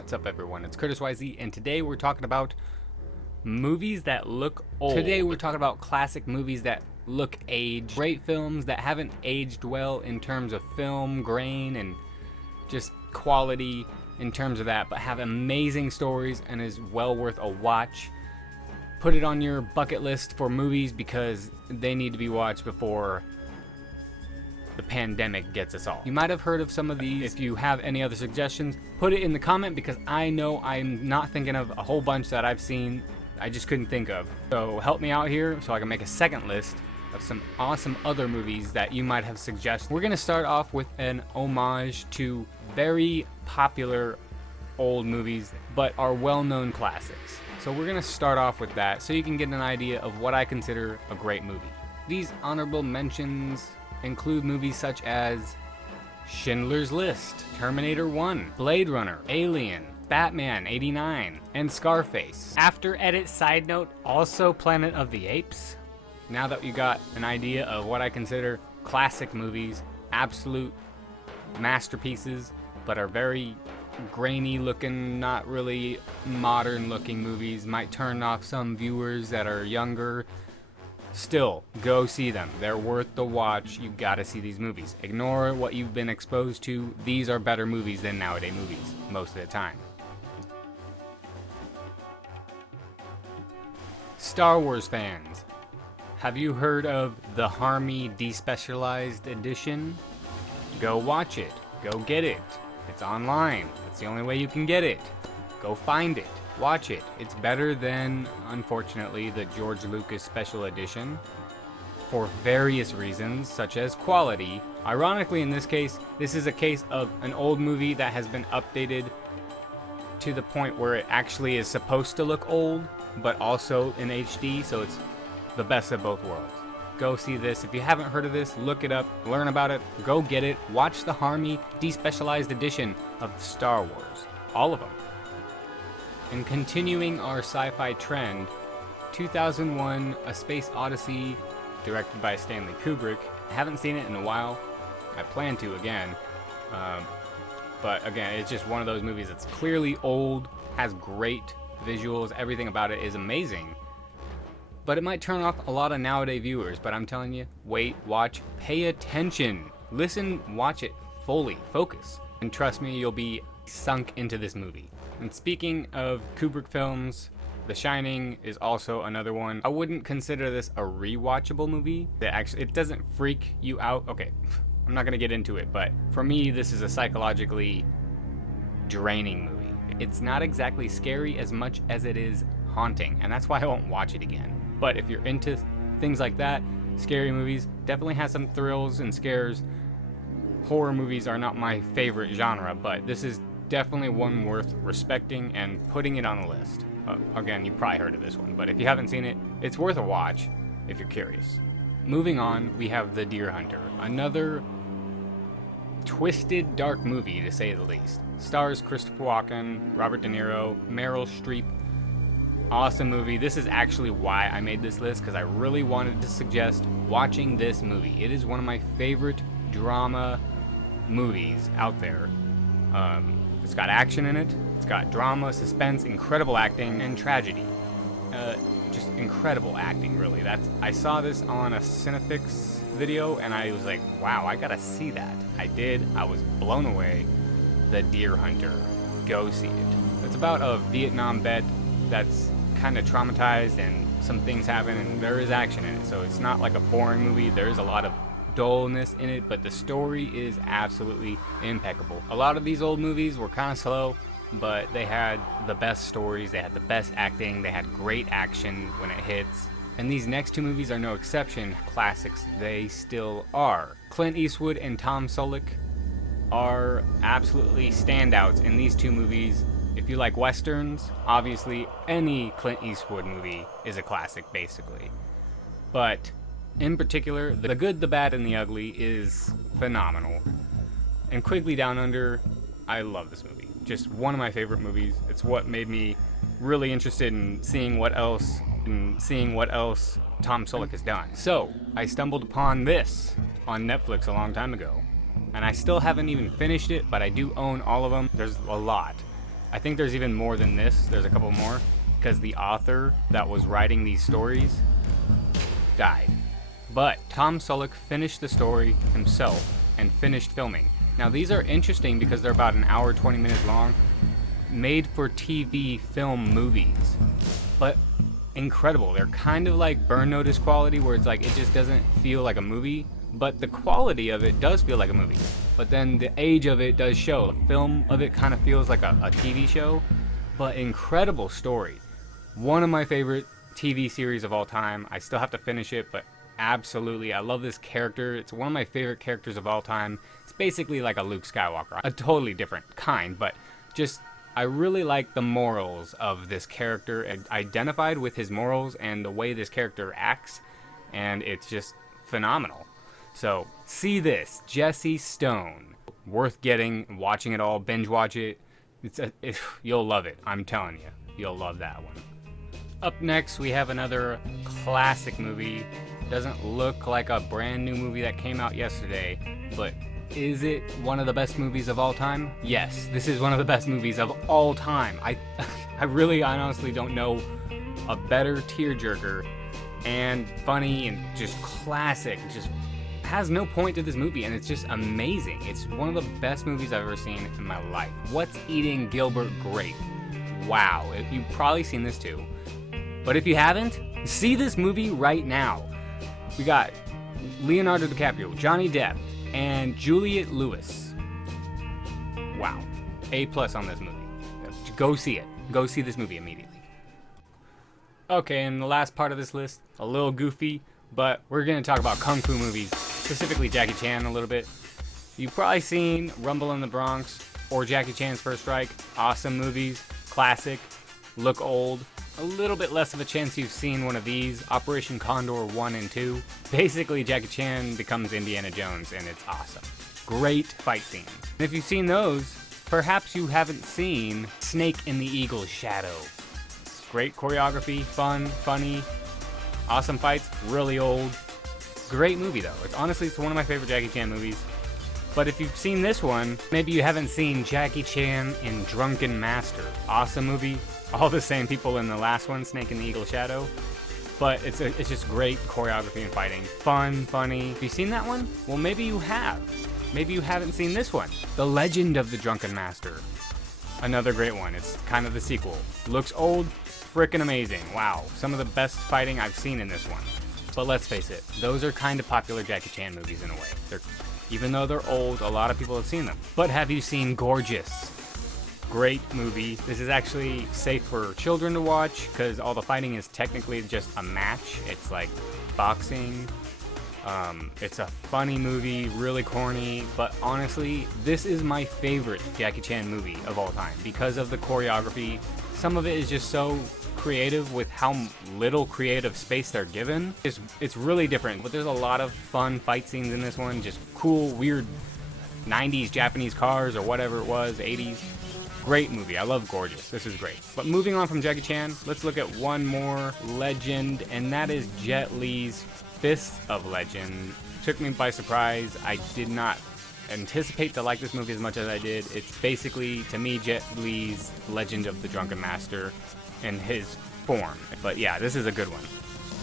What's up, everyone? It's Curtis YZ, and today we're talking about movies that look old. Today we're talking about classic movies that look aged. Great films that haven't aged well in terms of film, grain, and just quality in terms of that, but have amazing stories and is well worth a watch. Put it on your bucket list for movies because they need to be watched before the pandemic gets us all. You might have heard of some of these. If you have any other suggestions, put it in the comment because I know I'm not thinking of a whole bunch that I've seen. I just couldn't think of. So help me out here so I can make a second list of some awesome other movies that you might have suggested. We're gonna start off with an homage to very popular old movies, but are well-known classics. So we're gonna start off with that so you can get an idea of what I consider a great movie. These honorable mentions include movies such as Schindler's List, Terminator 1, Blade Runner, Alien, Batman 89, and Scarface. After edit side note, also Planet of the Apes. Now that you got an idea of what I consider classic movies, absolute masterpieces, but are very grainy looking, not really modern looking movies, might turn off some viewers that are younger. Still, go see them. They're worth the watch. You gotta see these movies. Ignore what you've been exposed to. These are better movies than nowadays movies, most of the time. Star Wars fans, have you heard of the Harmy Despecialized Edition? Go watch it. Go get it. It's online. That's the only way you can get it. Go find it. Watch it. It's better than, unfortunately, the George Lucas Special Edition for various reasons, such as quality. Ironically, in this case, this is a case of an old movie that has been updated to the point where it actually is supposed to look old, but also in HD, so it's the best of both worlds. Go see this. If you haven't heard of this, look it up, learn about it, go get it. Watch the Harmy Despecialized Edition of Star Wars. All of them. And continuing our sci-fi trend, 2001: A Space Odyssey, directed by Stanley Kubrick. I haven't seen it in a while. I plan to again. But again, it's just one of those movies that's clearly old, has great visuals, everything about it is amazing. But it might turn off a lot of nowadays viewers, but I'm telling you, wait, watch, pay attention. Listen, watch it fully, focus. And trust me, you'll be sunk into this movie. And speaking of Kubrick films, The Shining is also another one. I wouldn't consider this a rewatchable movie. It doesn't freak you out. Okay, I'm not gonna get into it, but for me, this is a psychologically draining movie. It's not exactly scary as much as it is haunting, and that's why I won't watch it again. But if you're into things like that, scary movies, definitely has some thrills and scares. Horror movies are not my favorite genre, but this is definitely one worth respecting and putting it on the list. Again, you probably heard of this one, but if you haven't seen it, it's worth a watch if you're curious. Moving on, we have The Deer Hunter, another twisted, dark movie to say the least. Stars Christopher Walken, Robert De Niro, Meryl Streep. Awesome movie. This is actually why I made this list, because I really wanted to suggest watching this movie. It is one of my favorite drama movies out there. It's got action in it, it's got drama, suspense, incredible acting, and tragedy. Just incredible acting, really. I saw this on a Cinefix video, and I was like, wow, I gotta see that. I did. I was blown away. The Deer Hunter. Go see it. It's about a Vietnam vet that's kind of traumatized, and some things happen, and there is action in it. So it's not like a boring movie. There is a lot of dullness in it, but the story is absolutely impeccable. A lot of these old movies were kind of slow, but they had the best stories, they had the best acting, they had great action when it hits. And these next two movies are no exception. Classics, they still are. Clint Eastwood and Tom Selleck are absolutely standouts in these two movies. If you like westerns, obviously any Clint Eastwood movie is a classic, basically. But in particular, The Good, the Bad, and the Ugly is phenomenal. And Quigley Down Under, I love this movie. Just one of my favorite movies. It's what made me really interested in seeing what else Tom Selleck has done. So, I stumbled upon this on Netflix a long time ago. And I still haven't even finished it, but I do own all of them. There's a lot. I think there's even more than this. There's a couple more, because the author that was writing these stories died. But Tom Selleck finished the story himself and finished filming. Now these are interesting because they're about an hour, 20 minutes long, made for TV film movies, but incredible. They're kind of like Burn Notice quality, where it's like it just doesn't feel like a movie, but the quality of it does feel like a movie. But then the age of it does show. The film of it kind of feels like a TV show, but incredible story. One of my favorite TV series of all time. I still have to finish it, but absolutely, I love this character. It's one of my favorite characters of all time. It's basically like a Luke Skywalker, a totally different kind, but just I really like the morals of this character, and identified with his morals and the way this character acts, and it's just phenomenal. So see this, Jesse Stone, worth getting, watching it all, binge watch it. You'll love it. I'm telling you, you'll love that one. Up next, we have another classic movie. Doesn't look like a brand new movie that came out yesterday, but is it one of the best movies of all time? Yes, this is one of the best movies of all time. I honestly don't know a better tearjerker and funny and just classic. Just has no point to this movie, and it's just amazing. It's one of the best movies I've ever seen in my life. What's Eating Gilbert Grape? Wow, you've probably seen this too. But if you haven't, see this movie right now. We got Leonardo DiCaprio, Johnny Depp, and Juliette Lewis. Wow. A+ on this movie. Go see it. Go see this movie immediately. Okay, and the last part of this list, a little goofy, but we're going to talk about kung fu movies, specifically Jackie Chan a little bit. You've probably seen Rumble in the Bronx or Jackie Chan's First Strike. Awesome movies, classic, look old. A little bit less of a chance you've seen one of these, Operation Condor 1 and 2. Basically, Jackie Chan becomes Indiana Jones, and it's awesome. Great fight scenes. And if you've seen those, perhaps you haven't seen Snake in the Eagle's Shadow. Great choreography, fun, funny, awesome fights, really old. Great movie, though. It's one of my favorite Jackie Chan movies. But if you've seen this one, maybe you haven't seen Jackie Chan in Drunken Master. Awesome movie. All the same people in the last one, Snake in the Eagle's Shadow. But it's just great choreography and fighting. Fun, funny. Have you seen that one? Well, maybe you have. Maybe you haven't seen this one. The Legend of the Drunken Master. Another great one. It's kind of the sequel. Looks old, freaking amazing. Wow, some of the best fighting I've seen in this one. But let's face it, those are kind of popular Jackie Chan movies in a way. Even though they're old, a lot of people have seen them. But have you seen Gorgeous? Great movie. This is actually safe for children to watch because all the fighting is technically just a match. It's like boxing. It's a funny movie, really corny, but honestly, this is my favorite Jackie Chan movie of all time because of the choreography. Some of it is just so creative with how little creative space they're given. It's really different, but there's a lot of fun fight scenes in this one. Just cool, weird 90s Japanese cars or whatever it was, 80s. Great movie. I love Gorgeous. This is great. But moving on from Jackie Chan, let's look at one more legend, and that is Jet Li's Fist of Legend. Took me by surprise. I did not anticipate to like this movie as much as I did. It's basically, to me, Jet Li's Legend of the Drunken Master in his form. But yeah, this is a good one.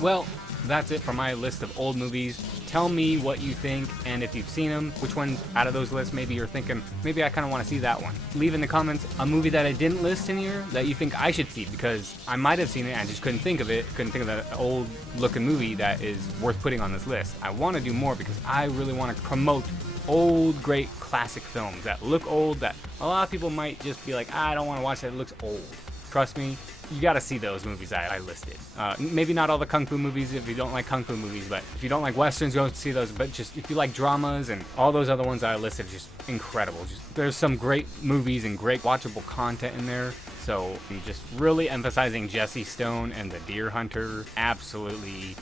Well, that's it for my list of old movies. Tell me what you think, and if you've seen them, which ones out of those lists maybe you're thinking, maybe I kind of want to see that one. Leave in the comments a movie that I didn't list in here that you think I should see, because I might have seen it and I just couldn't think of it. Couldn't think of that old looking movie that is worth putting on this list. I want to do more because I really want to promote old, great classic films that look old, that a lot of people might just be like, I don't want to watch that, it looks old. Trust me, you gotta see those movies I listed. Maybe not all the kung fu movies if you don't like kung fu movies, but if you don't like westerns, go see those. But just if you like dramas and all those other ones that I listed, just incredible. There's some great movies and great watchable content in there. So I'm just really emphasizing Jesse Stone and The Deer Hunter. Absolutely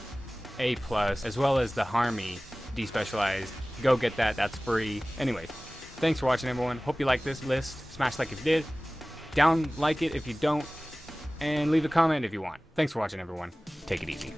A+, as well as the Harmy Despecialized. Go get that, that's free. Anyways, thanks for watching, everyone. Hope you like this list. Smash like if you did. Down like it if you don't. And leave a comment if you want. Thanks for watching, everyone. Take it easy.